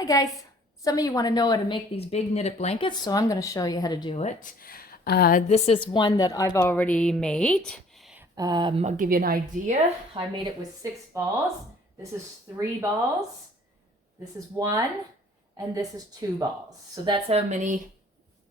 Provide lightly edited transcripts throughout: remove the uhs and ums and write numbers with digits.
Hi guys, some of you want to know how to make these big knitted blankets, so I'm going to show you how to do it. This is one that I've already made. I'll give you an idea. I made it with 6 balls. This is 3 balls. This is 1, and this is 2 balls. So that's how many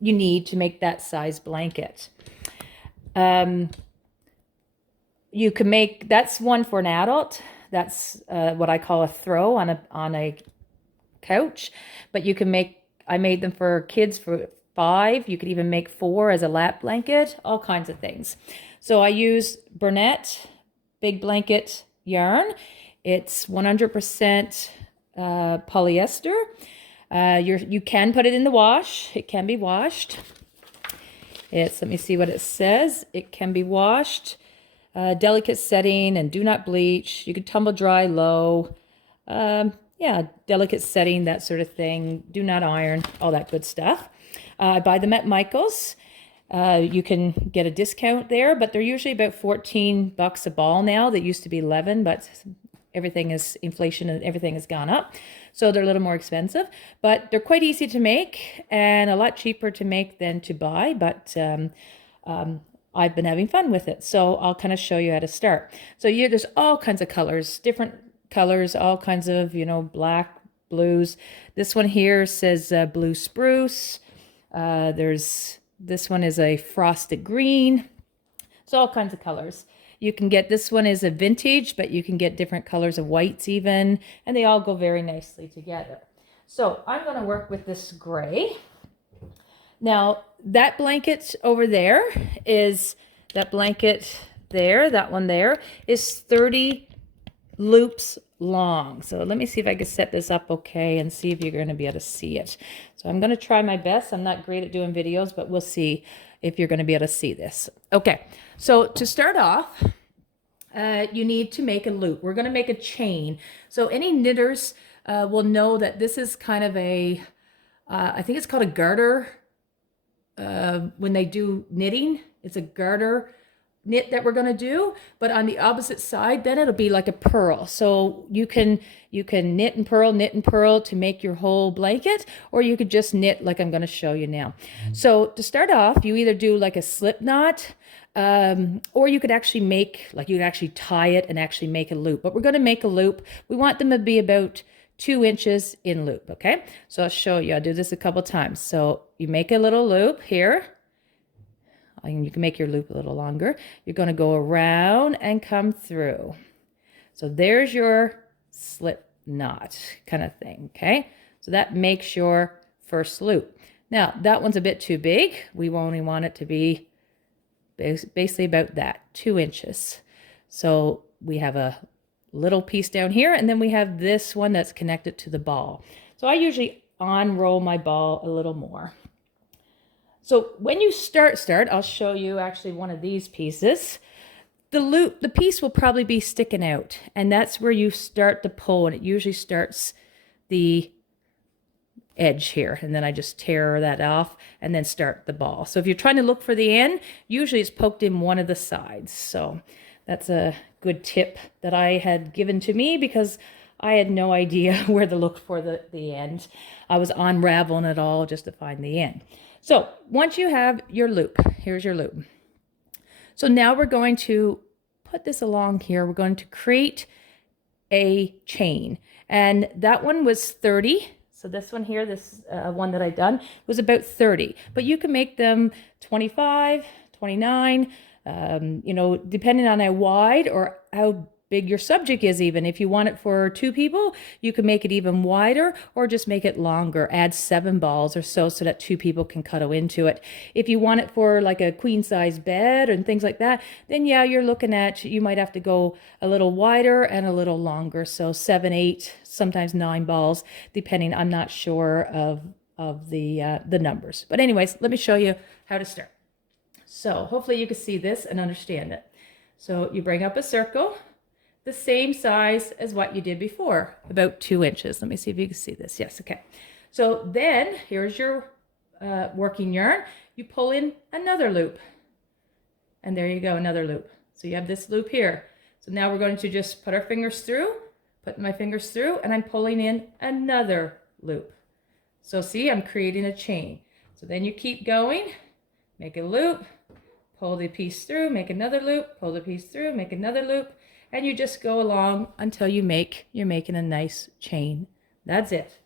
you need to make that size blanket. You can make, that's one for an adult. That's what I call a throw on a couch, but you can make, I made them for kids for 5. You could even make 4 as a lap blanket, all kinds of things. So I use Burnett Big Blanket yarn. It's 100% polyester. You can put it in the wash. It can be washed. Let me see what it says. It can be washed. Delicate setting and do not bleach. You can tumble dry low. Yeah, delicate setting, that sort of thing. Do not iron, all that good stuff. I buy them at Michael's. You can get a discount there, but they're usually about $14 a ball now. They used to be 11, but everything is inflation and everything has gone up. So they're a little more expensive, but they're quite easy to make and a lot cheaper to make than to buy. But I've been having fun with it. So I'll kind of show you how to start. So there's all kinds of colors, different colors, all kinds of, black, blues. This one here says blue spruce. This one is a frosted green. So all kinds of colors. You can get, this one is a vintage, but you can get different colors of whites even, and they all go very nicely together. So I'm going to work with this gray. Now that blanket over there is, that blanket there, that one there is 30 loops long. So let me see if I can set this up okay and see if you're going to be able to see it. So I'm going to try my best. I'm not great at doing videos, but we'll see if you're going to be able to see this. Okay, so to start off, you need to make a loop. We're going to make a chain. So any knitters will know that this is kind of a, I think it's called a garter. When they do knitting, it's a garter knit that we're going to do, but on the opposite side then it'll be like a purl. So you can knit and purl to make your whole blanket, or you could just knit like I'm going to show you now. So to start off, you either do like a slip knot, or you could actually make, like you could actually tie it and actually make a loop. But we're going to make a loop. We want them to be about 2 inches in loop. Okay, so I'll show you. I'll do this a couple times. So you make a little loop here, and you can make your loop a little longer. You're going to go around and come through. So there's your slip knot kind of thing, okay? So that makes your first loop. Now, that one's a bit too big. We only want it to be basically about that, 2 inches. So we have a little piece down here, and then we have this one that's connected to the ball. So I usually unroll my ball a little more. So when you start, I'll show you actually one of these pieces. The piece will probably be sticking out, and that's where you start to pull, and it usually starts the edge here, and then I just tear that off and then start the ball. So if you're trying to look for the end, usually it's poked in one of the sides. So that's a good tip that I had given to me because I had no idea where to look for the end. I was unraveling it all just to find the end. So once you have your loop, here's your loop. So now we're going to put this along here. We're going to create a chain, and that one was 30. So this one here, this one that I've done, was about 30, but you can make them 25, 29, depending on how wide or how big your subject is. Even if you want it for 2 people, you can make it even wider or just make it longer. Add 7 balls or so that 2 people can cuddle into it. If you want it for like a queen size bed and things like that, then yeah, you're looking at, you might have to go a little wider and a little longer. So 7, 8, sometimes 9 balls, depending. I'm not sure of the numbers. But anyways, let me show you how to start. So hopefully you can see this and understand it. So you bring up a circle, the same size as what you did before, about 2 inches. Let me see if you can see this. Yes, okay. So then here's your working yarn. You pull in another loop, and there you go, another loop. So you have this loop here. So now we're going to just put our fingers through, put my fingers through, and I'm pulling in another loop. So see, I'm creating a chain. So then you keep going, make a loop, pull the piece through, make another loop, pull the piece through, make another loop, and you just go along until you're making a nice chain. That's it.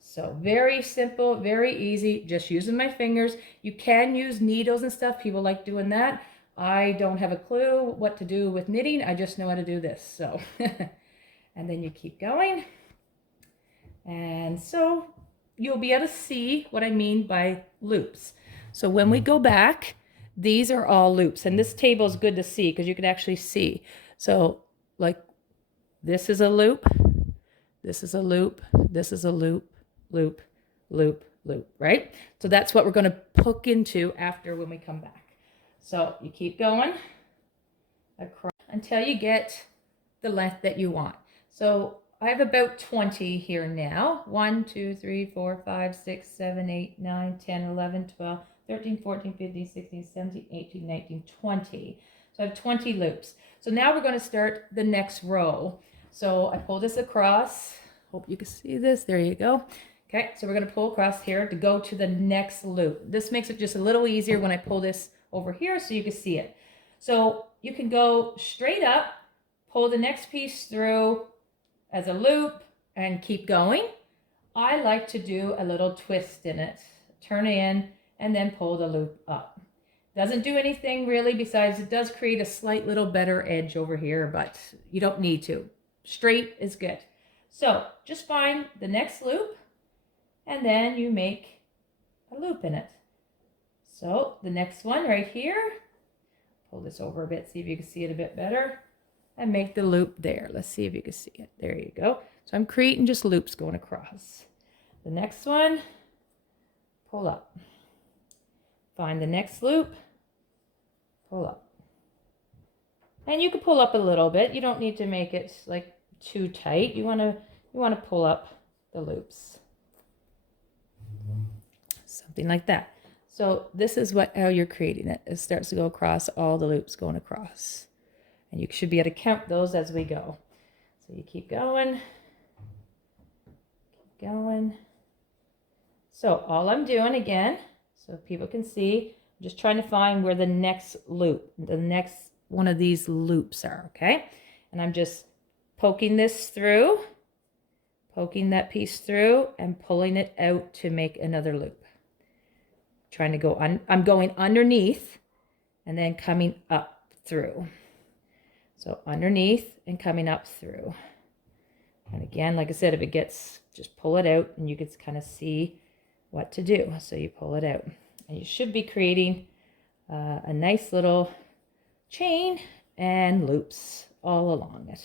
So very simple, very easy, just using my fingers. You can use needles and stuff. People like doing that. I don't have a clue what to do with knitting. I just know how to do this. So, and then you keep going. And so you'll be able to see what I mean by loops. So when we go back, these are all loops. And this table is good to see because you can actually see. So like this is a loop, this is a loop, this is a loop, loop, loop, loop, right? So that's what we're going to hook into after when we come back. So you keep going across until you get the length that you want. So I have about 20 here now. 1, 2, 3, 4, 5, 6, 7, 8, 9, 10, 11, 12, 13, 14, 15, 16, 17, 18, 19, 20. So I have 20 loops. So now we're going to start the next row. So I pull this across. Hope you can see this. There you go. Okay, so we're going to pull across here to go to the next loop. This makes it just a little easier when I pull this over here so you can see it. So you can go straight up, pull the next piece through as a loop and keep going. I like to do a little twist in it, turn in and then pull the loop up. Doesn't do anything really besides it does create a slight little better edge over here, but you don't need to. Straight is good. So just find the next loop and then you make a loop in it. So the next one right here, pull this over a bit, see if you can see it a bit better, and make the loop there. Let's see if you can see it. There you go. So I'm creating just loops going across. The next one, pull up. Find the next loop, pull up. And you can pull up a little bit. You don't need to make it like too tight. You want to pull up the loops. Something like that. So this is how you're creating it. It starts to go across all the loops going across. And you should be able to count those as we go. So you keep going. Keep going. So all I'm doing again, so people can see, I'm just trying to find where the next loop, the next one of these loops are, okay? And I'm just poking this through, poking that piece through, and pulling it out to make another loop. Trying to go I'm going underneath and then coming up through. So underneath and coming up through. And again, like I said, if it gets, just pull it out and you can kind of see what to do. So you pull it out and you should be creating a nice little chain and loops all along it.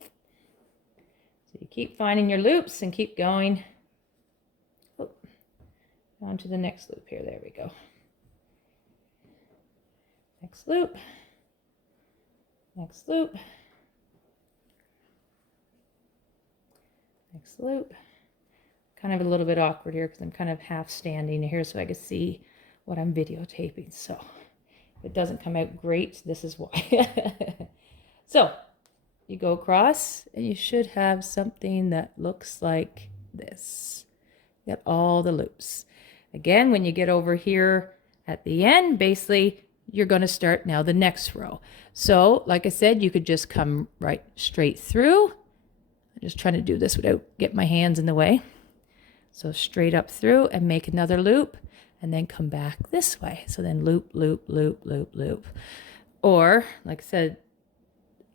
So you keep finding your loops and keep going. On to the next loop here. There we go. Next loop. Next loop. Next loop. Kind of a little bit awkward here because I'm kind of half standing here so I can see what I'm videotaping. So if it doesn't come out great, this is why. So you go across and you should have something that looks like this. You got all the loops. Again, when you get over here at the end, basically, you're going to start now the next row. So, like I said, you could just come right straight through. I'm just trying to do this without getting my hands in the way. So straight up through and make another loop and then come back this way. So then loop, loop, loop, loop, loop. Or, like I said,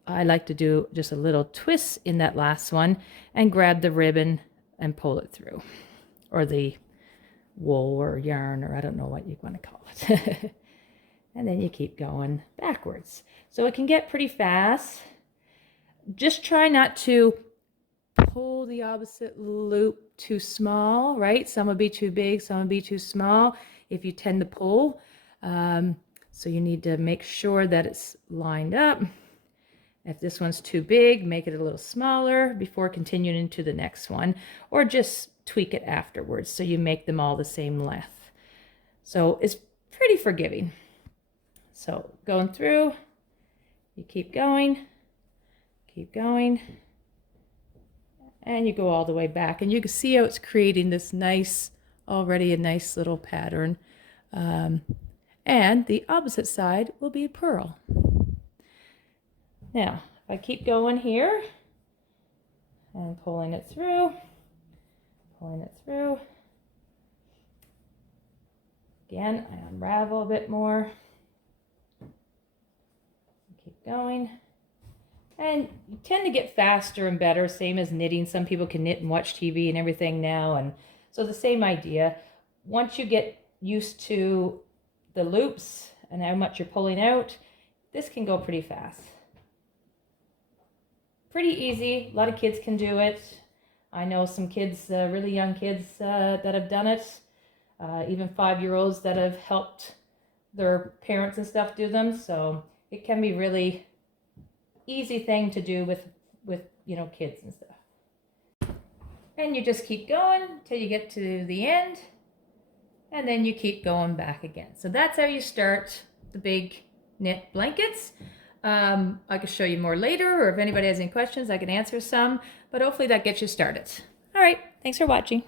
I like to do just a little twist in that last one and grab the ribbon and pull it through. Or the wool or yarn, or I don't know what you want to call it. And then you keep going backwards. So it can get pretty fast. Just try not to pull the opposite loop too small, right? Some will be too big, some will be too small if you tend to pull. So you need to make sure that it's lined up. If this one's too big, make it a little smaller before continuing into the next one, or just tweak it afterwards so you make them all the same length. So it's pretty forgiving. So going through, you keep going, and you go all the way back, and you can see how it's creating this nice, already a nice little pattern. And the opposite side will be purl. Now, if I keep going here and pulling it through, again, I unravel a bit more, keep going. And you tend to get faster and better, same as knitting. Some people can knit and watch TV and everything now. And so the same idea. Once you get used to the loops and how much you're pulling out, this can go pretty fast. Pretty easy. A lot of kids can do it. I know some kids, really young kids that have done it. Even 5-year-olds that have helped their parents and stuff do them. So it can be really easy thing to do with you know, kids and stuff. And you just keep going till you get to the end, and then you keep going back again. So that's how you start the big knit blankets. I can show you more later, or if anybody has any questions, I can answer some, but hopefully that gets you started. All right, thanks for watching.